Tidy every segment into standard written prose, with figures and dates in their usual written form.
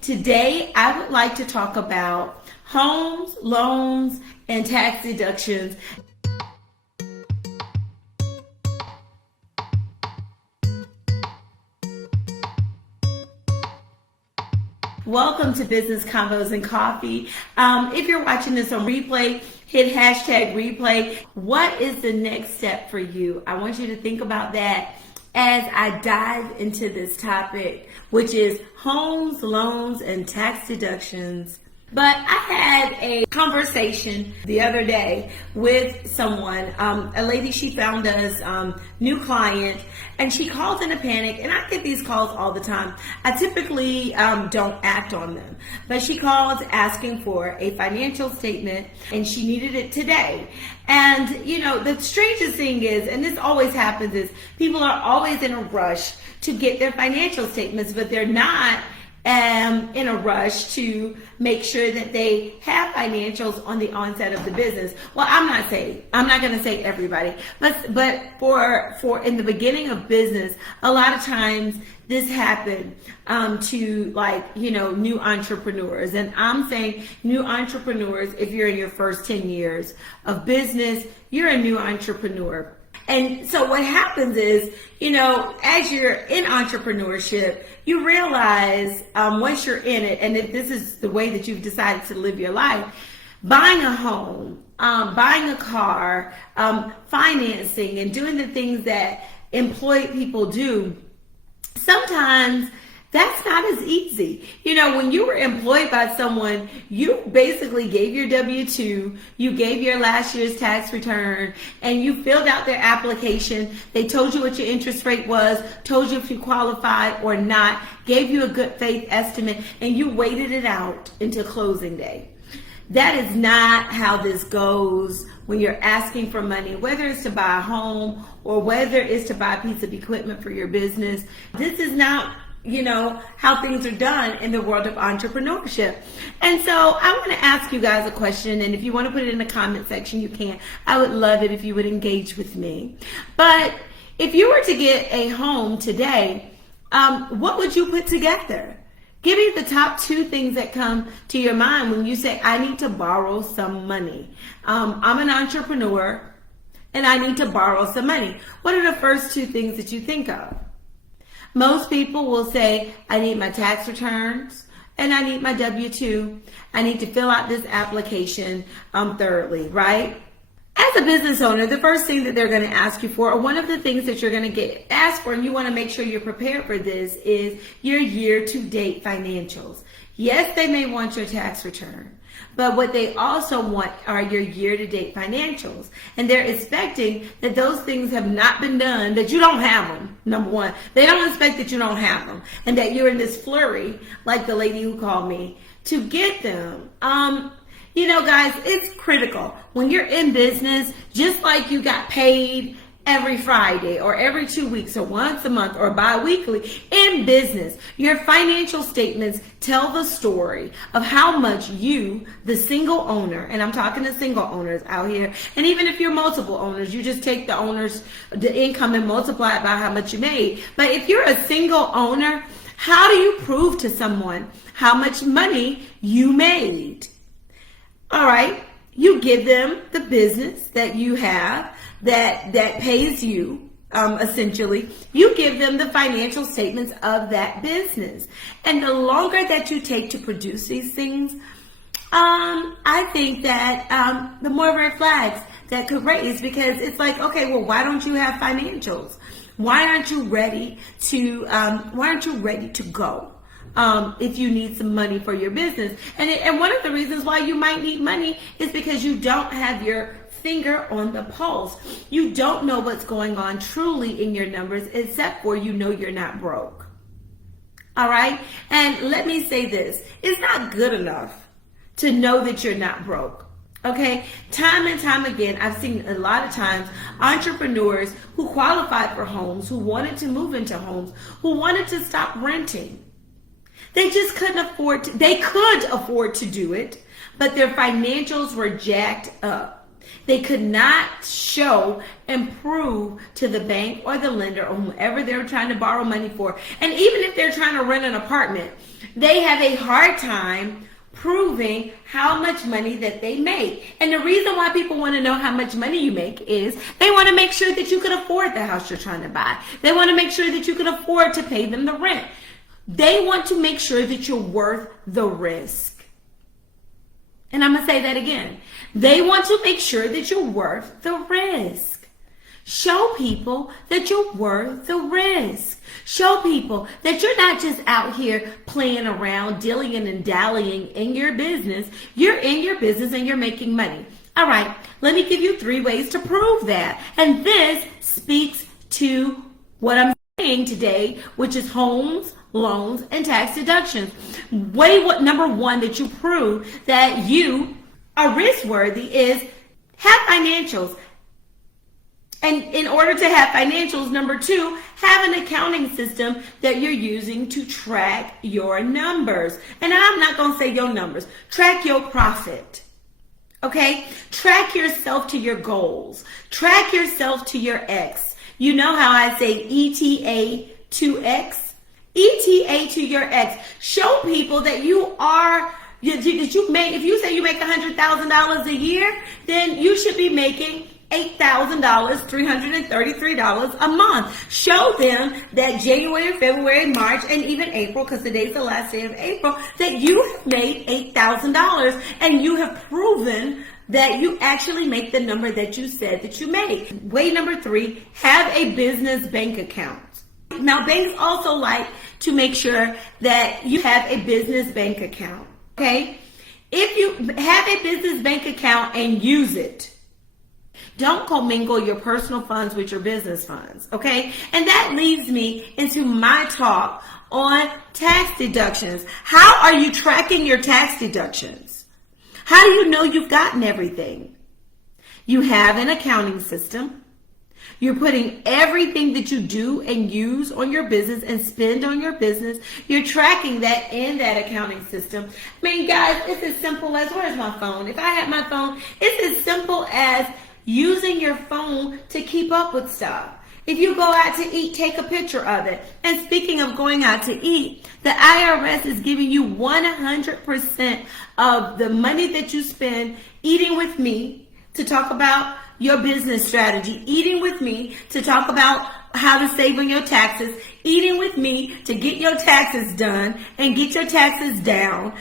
Today, I would like to talk about homes, loans, and tax deductions. Welcome to Business Convos and Coffee. If you're watching this on replay, hit hashtag replay. What is the next step for you? I want you to think about that as I dive into this topic, which is homes, loans, and tax deductions. But I had a conversation the other day with someone, a lady. She found us, new client, and she calls in a panic, and I get these calls all the time. I typically don't act on them, but she calls asking for a financial statement, and she needed it today. And you know, the strangest thing is, and this always happens, is people are always in a rush to get their financial statements, but they're not in a rush to make sure that they have financials on the onset of the business. Well, I'm not going to say everybody, but for in the beginning of business, a lot of times this happened to new entrepreneurs. And I'm saying new entrepreneurs, if you're in your first 10 years of business, you're a new entrepreneur. And so what happens is, as you're in entrepreneurship, you realize once you're in it, and if this is the way that you've decided to live your life, buying a home, buying a car, financing, and doing the things that employed people do, sometimes that's not as easy. When you were employed by someone, you basically gave your W-2, you gave your last year's tax return, and you filled out their application. They told you what your interest rate was, told you if you qualified or not, gave you a good faith estimate, and you waited it out until closing day. That is not how this goes when you're asking for money, whether it's to buy a home or whether it's to buy a piece of equipment for your business. This is not how things are done in the world of entrepreneurship. And so I want to ask you guys a question, and if you want to put it in the comment section, you can. I would love it if you would engage with me. But if you were to get a home today, what would you put together? Give me the top 2 things that come to your mind when you say, I need to borrow some money. I'm an entrepreneur and I need to borrow some money. What are the first 2 things that you think of? Most people will say, I need my tax returns and I need my W-2. I need to fill out this application thoroughly, right? As a business owner, the first thing that they're going to ask you for, or one of the things that you're going to get asked for, and you want to make sure you're prepared for this, is your year-to-date financials. Yes, they may want your tax return, but what they also want are your year-to-date financials. And they're expecting that those things have not been done, that you don't have them, number one. They don't expect that you don't have them, and that you're in this flurry, like the lady who called me, to get them. Guys, it's critical. When you're in business, just like you got paid every Friday or every 2 weeks or once a month or bi-weekly, in business, your financial statements tell the story of how much you, the single owner, and I'm talking to single owners out here, and even if you're multiple owners, you just take the income and multiply it by how much you made. But if you're a single owner, how do you prove to someone how much money you made? All right, you give them the business that you have that pays you, essentially. You give them the financial statements of that business. And the longer that you take to produce these things, I think that the more red flags that could raise, because it's like, okay, well, why don't you have financials? Why aren't you ready to go? If you need some money for your business. And one of the reasons why you might need money is because you don't have your finger on the pulse. You don't know what's going on truly in your numbers, except for you're not broke. All right? And let me say this. It's not good enough to know that you're not broke. Okay? Time and time again, I've seen a lot of times entrepreneurs who qualified for homes, who wanted to move into homes, who wanted to stop renting. They just couldn't afford to. They could afford to do it, but their financials were jacked up. They could not show and prove to the bank or the lender or whoever they're trying to borrow money for. And even if they're trying to rent an apartment, they have a hard time proving how much money that they make. And the reason why people want to know how much money you make is they want to make sure that you can afford the house you're trying to buy. They want to make sure that you can afford to pay them the rent. They want to make sure that you're worth the risk. And I'm going to say that again. They want to make sure that you're worth the risk. Show people that you're worth the risk. Show people that you're not just out here playing around, dillying and dallying in your business. You're in your business and you're making money. All right, let me give you 3 ways to prove that. And this speaks to what I'm saying today, which is homes, loans, and tax deductions. Number 1 that you prove that you are risk worthy is have financials. And in order to have financials, number 2, have an accounting system that you're using to track your numbers. And I'm not going to say your numbers. Track your profit. Okay? Track yourself to your goals. Track yourself to your X. You know how I say ETA to X? ETA to your X. Show people that you are, if you say you make $100,000 a year, then you should be making $8,000, $333 a month. Show them that January, February, March, and even April, because today's the last day of April, that you have made $8,000 and you have proven that you actually make the number that you said that you made. Way number 3, have a business bank account. Now, banks also like to make sure that you have a business bank account, okay? If you have a business bank account and use it, don't commingle your personal funds with your business funds, okay? And that leads me into my talk on tax deductions. How are you tracking your tax deductions? How do you know you've gotten everything? You have an accounting system. You're putting everything that you do and use on your business and spend on your business. You're tracking that in that accounting system. I mean, guys, it's as simple as, where's my phone? If I had my phone, it's as simple as using your phone to keep up with stuff. If you go out to eat, take a picture of it. And speaking of going out to eat, the IRS is giving you 100% of the money that you spend eating with me to talk about your business strategy, eating with me to talk about how to save on your taxes, eating with me to get your taxes done and get your taxes down.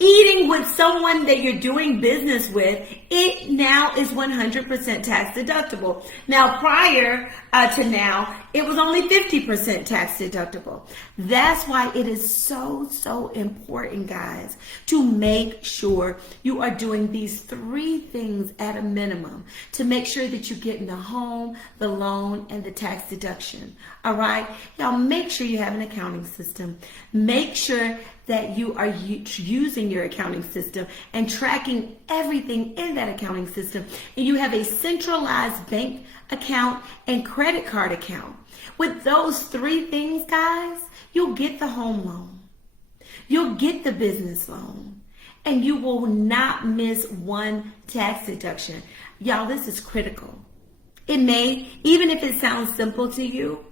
Eating with someone that you're doing business with, it now is 100% tax deductible. Now, prior to now, it was only 50% tax deductible. That's why it is so important, guys, to make sure you are doing these 3 things at a minimum to make sure that you're getting the home, the loan, and the tax deduction. All right? Now, make sure you have an accounting system. Make sure that you are using your accounting system and tracking everything in that accounting system. And you have a centralized bank account and credit card account. With those 3 things, guys, you'll get the home loan. You'll get the business loan. And you will not miss one tax deduction. Y'all, this is critical. It may, even if it sounds simple to you,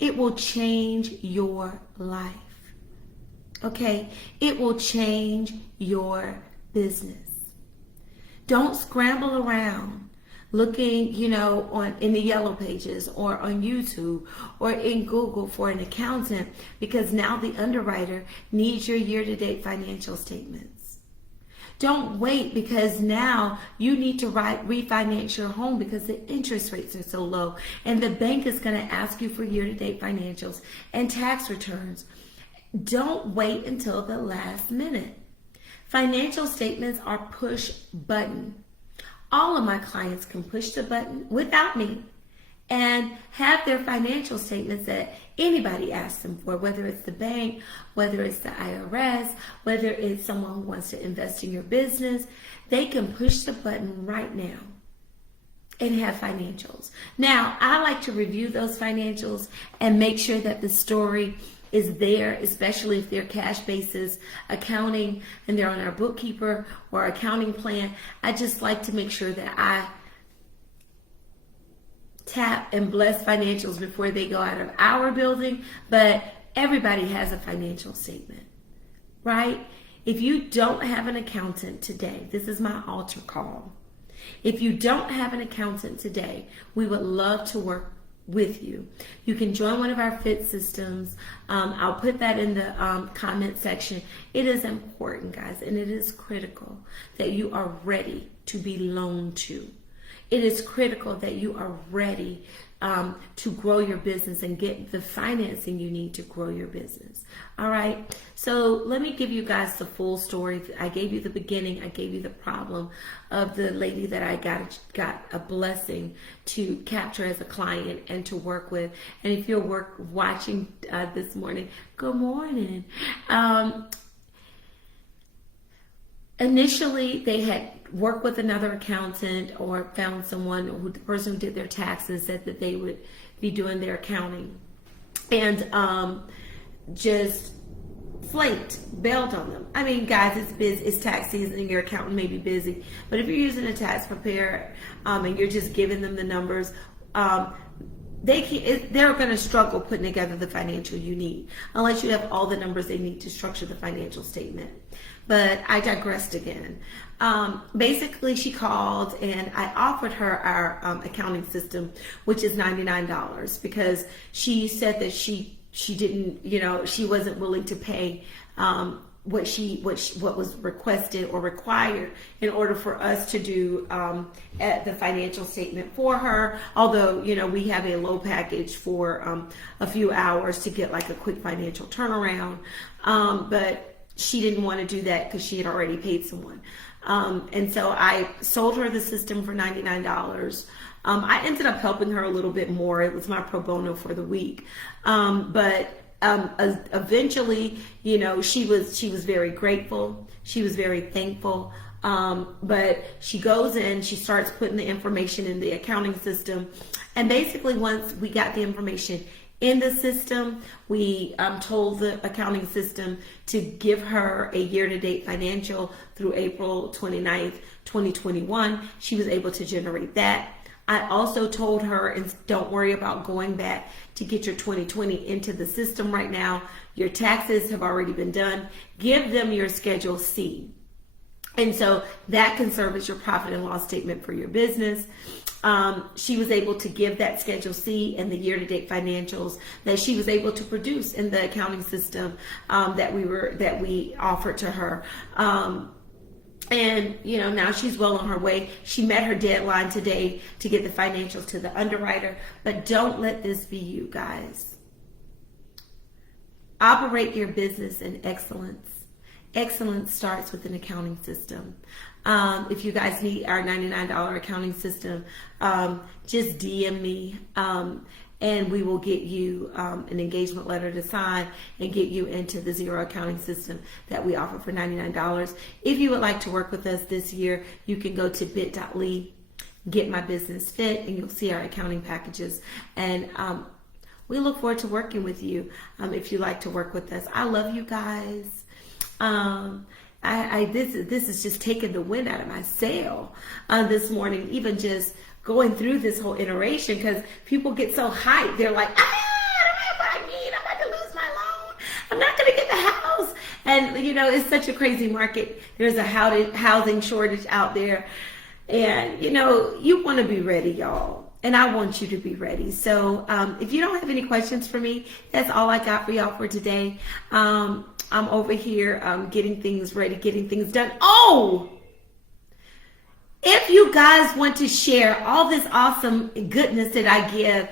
it will change your life. Okay, it will change your business. Don't scramble around looking, in the yellow pages or on YouTube or in Google for an accountant, because now the underwriter needs your year-to-date financial statements. Don't wait, because now you need to refinance your home because the interest rates are so low, and the bank is going to ask you for year-to-date financials and tax returns. Don't wait until the last minute. Financial statements are push button. All of my clients can push the button without me and have their financial statements that anybody asks them for, whether it's the bank, whether it's the IRS, whether it's someone who wants to invest in your business. They can push the button right now and have financials. Now, I like to review those financials and make sure that the story is there, especially if they're cash basis accounting and they're on our bookkeeper or accounting plan. I just like to make sure that I tap and bless financials before they go out of our building. But everybody has a financial statement, right? If you don't have an accountant today, this is my altar call. If you don't have an accountant today, we would love to work with you. You can join one of our fit systems. I'll put that in the comment section. It is important, guys, and it is critical that you are ready to be loaned to. It is critical that you are ready to grow your business and get the financing you need to grow your business. All right. So let me give you guys the full story. I gave you the beginning. I gave you the problem of the lady that I got a blessing to capture as a client and to work with. And if you're watching this morning, good morning. Initially, they had worked with another accountant or found someone who the person who did their taxes said that they would be doing their accounting, and just flaked, bailed on them. I mean, guys, it's busy, it's tax season, and your accountant may be busy. But if you're using a tax preparer and you're just giving them the numbers, they're going to struggle putting together the financial you need unless you have all the numbers they need to structure the financial statement. But I digressed again. Basically, she called and I offered her our accounting system, which is $99, because she said that she didn't, she wasn't willing to pay what was requested or required in order for us to do the financial statement for her. Although, we have a low package for a few hours to get like a quick financial turnaround. But she didn't want to do that because she had already paid someone. And so I sold her the system for $99. I ended up helping her a little bit more. It was my pro bono for the week. But eventually, she was very grateful. She was very thankful. But she goes in, she starts putting the information in the accounting system. And basically, once we got the information in the system, we told the accounting system to give her a year-to-date financial through April 29th, 2021. She was able to generate that. I also told her, and don't worry about going back to get your 2020 into the system right now. Your taxes have already been done. Give them your Schedule C. And so that can serve as your profit and loss statement for your business. She was able to give that Schedule C and the year-to-date financials that she was able to produce in the accounting system that we offered to her. And now she's well on her way. She met her deadline today to get the financials to the underwriter. But don't let this be you, guys. Operate your business in excellence. Excellence starts with an accounting system. If you guys need our $99 accounting system, just DM me and we will get you an engagement letter to sign and get you into the zero accounting system that we offer for $99. If you would like to work with us this year, you can go to bit.ly, get my business fit, and you'll see our accounting packages. And we look forward to working with you if you like to work with us. I love you guys. This is just taking the wind out of my sail this morning, even just going through this whole iteration, because people get so hyped. They're like, I don't have what I need. I'm about to lose my loan. I'm not going to get the house. And, it's such a crazy market. There's a housing shortage out there. And, you want to be ready, y'all. And I want you to be ready. So if you don't have any questions for me, that's all I got for y'all for today. I'm over here getting things ready, getting things done. Oh! If you guys want to share all this awesome goodness that I give,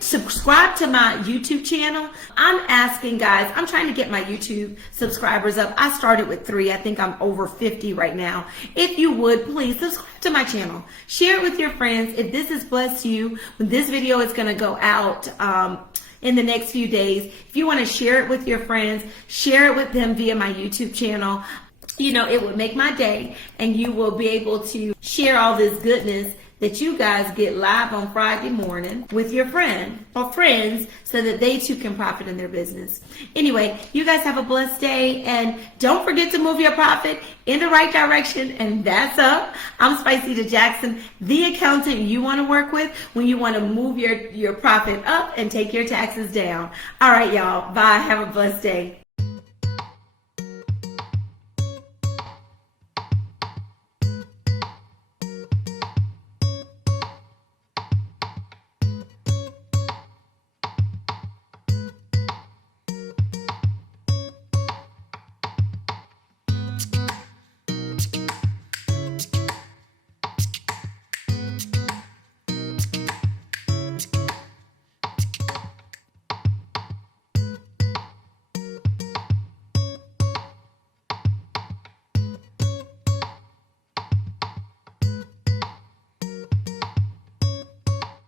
subscribe to my YouTube channel. I'm asking, guys, I'm trying to get my YouTube subscribers up. I started with 3. I think I'm over 50 right now. If you would, please subscribe to my channel. Share it with your friends. If this has blessed you, when this video is going to go out in the next few days, if you want to share it with your friends, share it with them via my YouTube channel. It would make my day, and you will be able to share all this goodness that you guys get live on Friday morning with your friend or friends so that they too can profit in their business. Anyway, you guys have a blessed day, and don't forget to move your profit in the right direction, and that's up. I'm Spiceda Jackson, the accountant you want to work with when you want to move your profit up and take your taxes down. All right, y'all. Bye. Have a blessed day.